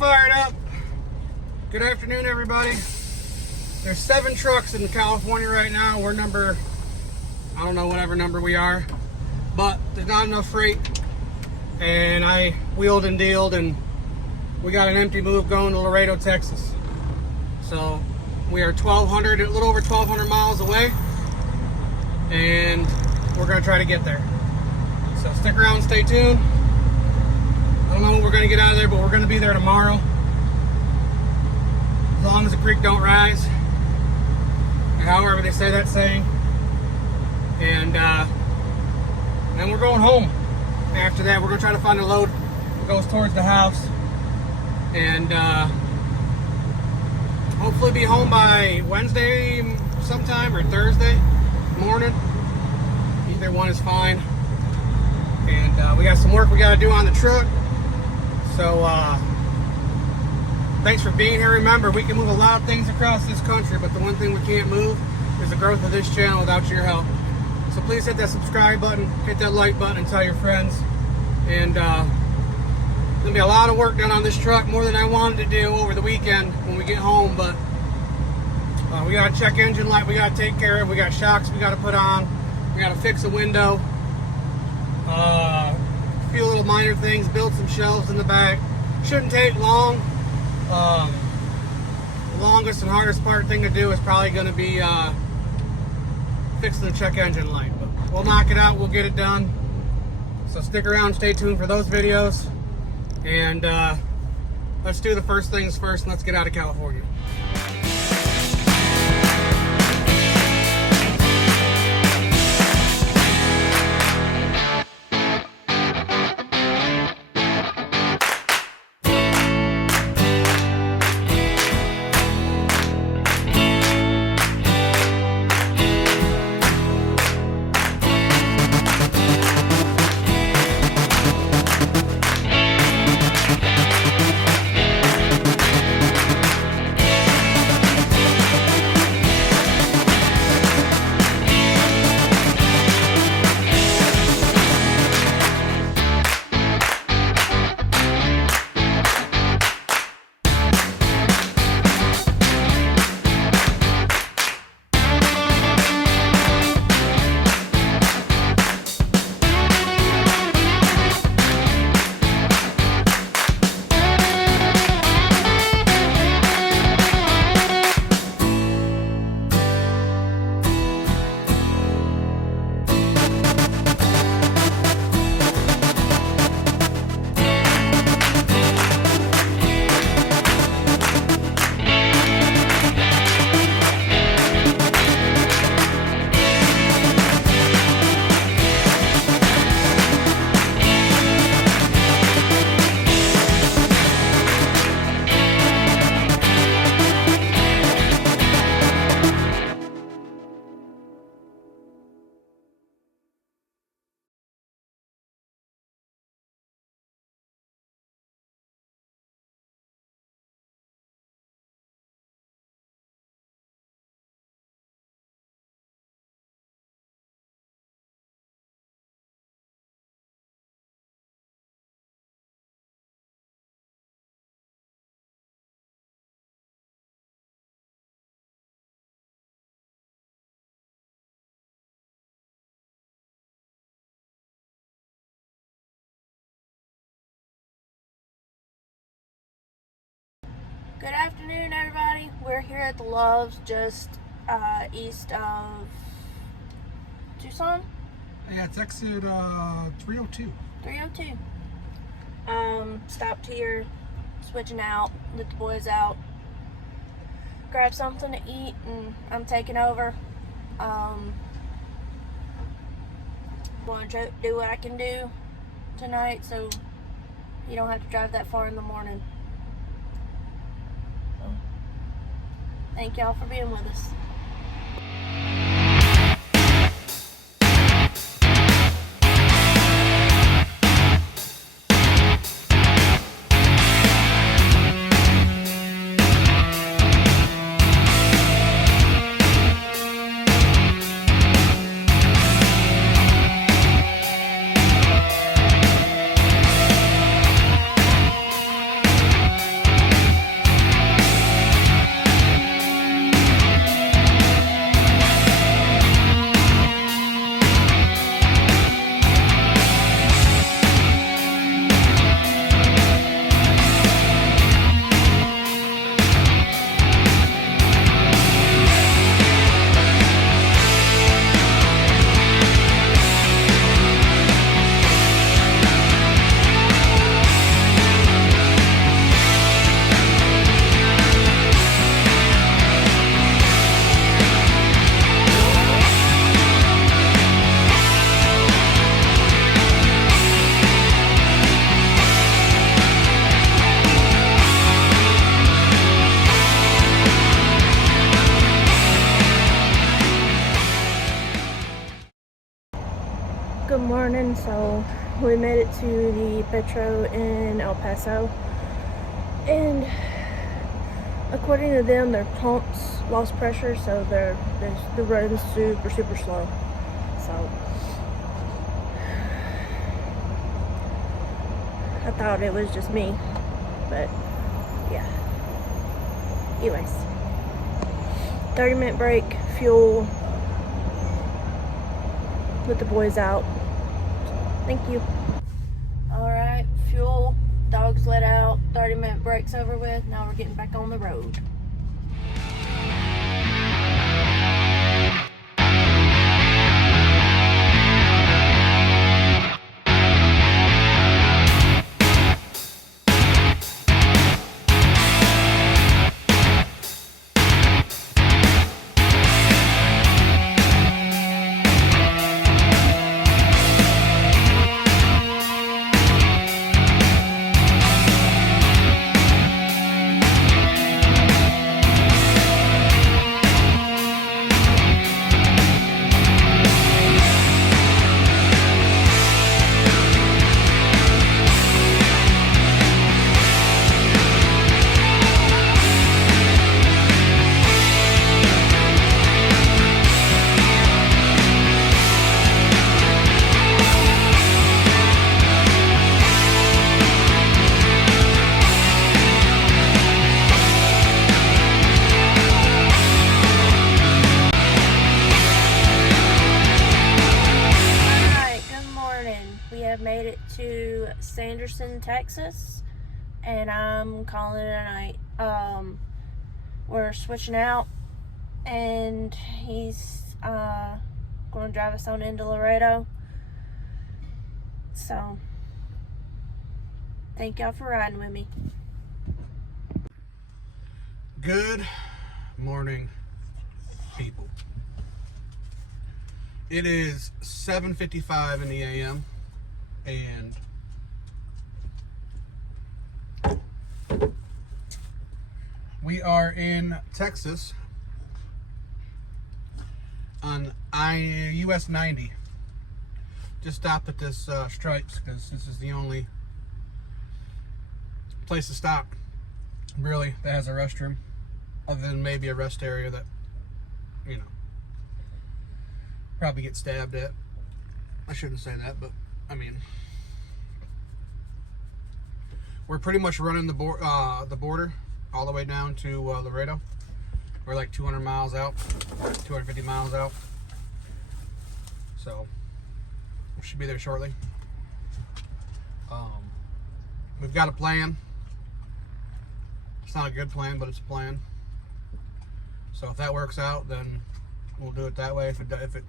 fired up. Good afternoon, everybody. There's 7 trucks in California right now. We're number, I don't know, whatever number we are, but there's not enough freight. And I wheeled and dealed, and we got an empty move going to Laredo, Texas. So we are a little over 1,200 miles away, and we're gonna try to get there. So stick around, stay tuned. I don't know when we're gonna get out of there, but we're gonna be there tomorrow. As long as the creek don't rise, or however they say that saying. And then we're going home. After that, we're gonna try to find a load that goes towards the house, and hopefully be home by Wednesday sometime or Thursday morning. Either one is fine. And we got some work we got to do on the truck. So thanks for being here. Remember, we can move a lot of things across this country, but the one thing we can't move is the growth of this channel without your help. So please hit that subscribe button, hit that like button, and tell your friends. And there's gonna be a lot of work done on this truck, more than I wanted to do over the weekend when we get home. But we gotta check engine light, we gotta take care of, we got shocks we gotta put on, we gotta fix a window, a few little minor things, build some shelves in the back. Shouldn't take long. The longest and hardest thing to do is probably gonna be fixing the check engine light, but we'll knock it out, we'll get it done. So stick around, stay tuned for those videos, and let's do the first things first, and let's get out of California. Good afternoon, everybody. We're here at the Loves, just east of Tucson. Yeah, it's exit 302. 302. Stopped here, switching out, let the boys out, grab something to eat, and I'm taking over. Want to do what I can do tonight, so you don't have to drive that far in the morning. Thank y'all for being with us. So we made it to the Petro in El Paso, and according to them, their pumps lost pressure, so they're running super slow. So I thought it was just me, but yeah. Anyways, 30-minute break, fuel, with the boys out. Thank you. Alright, fuel, dogs let out, 30-minute break's over with. Now we're getting back on the road. Made it to Sanderson, Texas, and I'm calling it a night. We're switching out, and he's going to drive us on into Laredo. So thank y'all for riding with me. Good morning, people. It is 7:55 in the a.m. and we are in Texas on US 90. Just stopped at this Stripes because this is the only place to stop really that has a restroom, other than maybe a rest area that, you know, probably get stabbed at. I shouldn't say that, but I mean, we're pretty much running the border all the way down to Laredo. We're like 200 miles out, 250 miles out. So we should be there shortly. We've got a plan. It's not a good plan, but it's a plan. So if that works out, then we'll do it that way. If it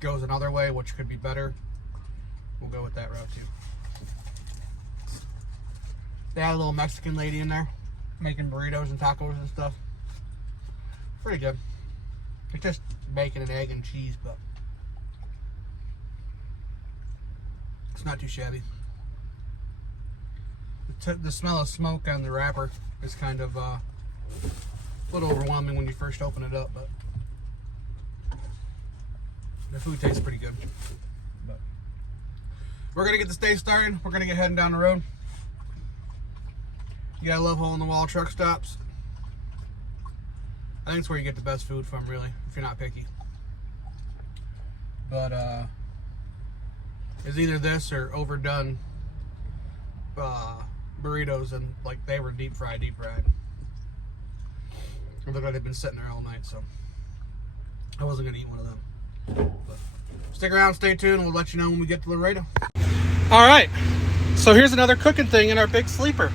goes another way, which could be better, we'll go with that route too. They had a little Mexican lady in there making burritos and tacos and stuff. Pretty good. It's just bacon and egg and cheese, but it's not too shabby. The smell of smoke on the wrapper is kind of a little overwhelming when you first open it up, but the food tastes pretty good. But we're gonna get this day started. We're gonna get heading down the road. You gotta love hole-in-the-wall truck stops. I think it's where you get the best food from, really, if you're not picky. But it's either this or overdone burritos, and like they were deep fried. It looked like they've been sitting there all night, so I wasn't gonna eat one of them. But stick around, stay tuned, and we'll let you know when we get to Laredo. All right, so here's another cooking thing in our big sleeper.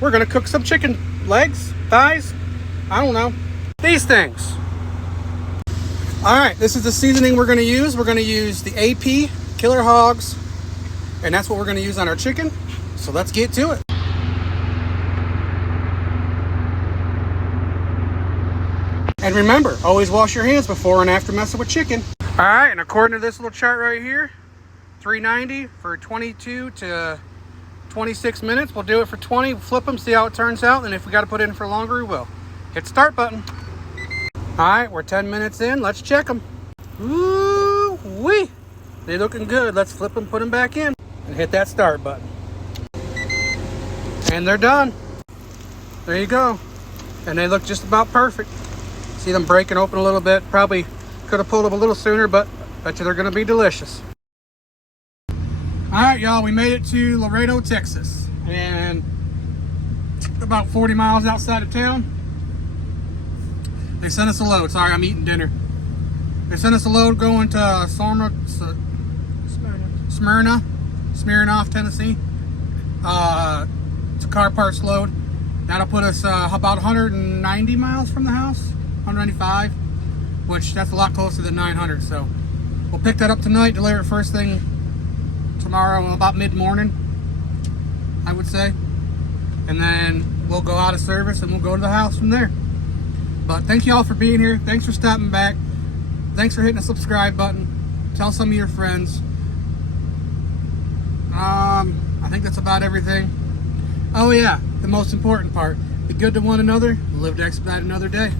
We're gonna cook some chicken legs, thighs, I don't know, these things. All right, this is the seasoning we're gonna use. We're gonna use the AP Killer Hogs, and that's what we're gonna use on our chicken. So let's get to it. And remember, always wash your hands before and after messing with chicken. All right, and according to this little chart right here, 390 for 22 to 26 minutes. We'll do it for 20, flip them, see how it turns out, and if we got to put it in for longer, we will. Hit the start button. All right, we're 10 minutes in. Let's check them. Ooh-wee. They looking good. Let's flip them, put them back in, and hit that start button. And they're done. There you go. And they look just about perfect. See them breaking open a little bit. Probably could have pulled them a little sooner, but bet you they're gonna be delicious. All right, y'all, we made it to Laredo, Texas. And about 40 miles outside of town. They sent us a load. Sorry, I'm eating dinner. They sent us a load going to Smirnoff, Tennessee. It's a car parts load. That'll put us about 190 miles from the house, 195, which that's a lot closer than 900. So we'll pick that up tonight, deliver it first thing tomorrow, about mid-morning, I would say. And then we'll go out of service and we'll go to the house from there. But thank you all for being here. Thanks for stopping back. Thanks for hitting the subscribe button. Tell some of your friends. I think that's about everything. Oh yeah, the most important part. Be good to one another. Live to expedite another day.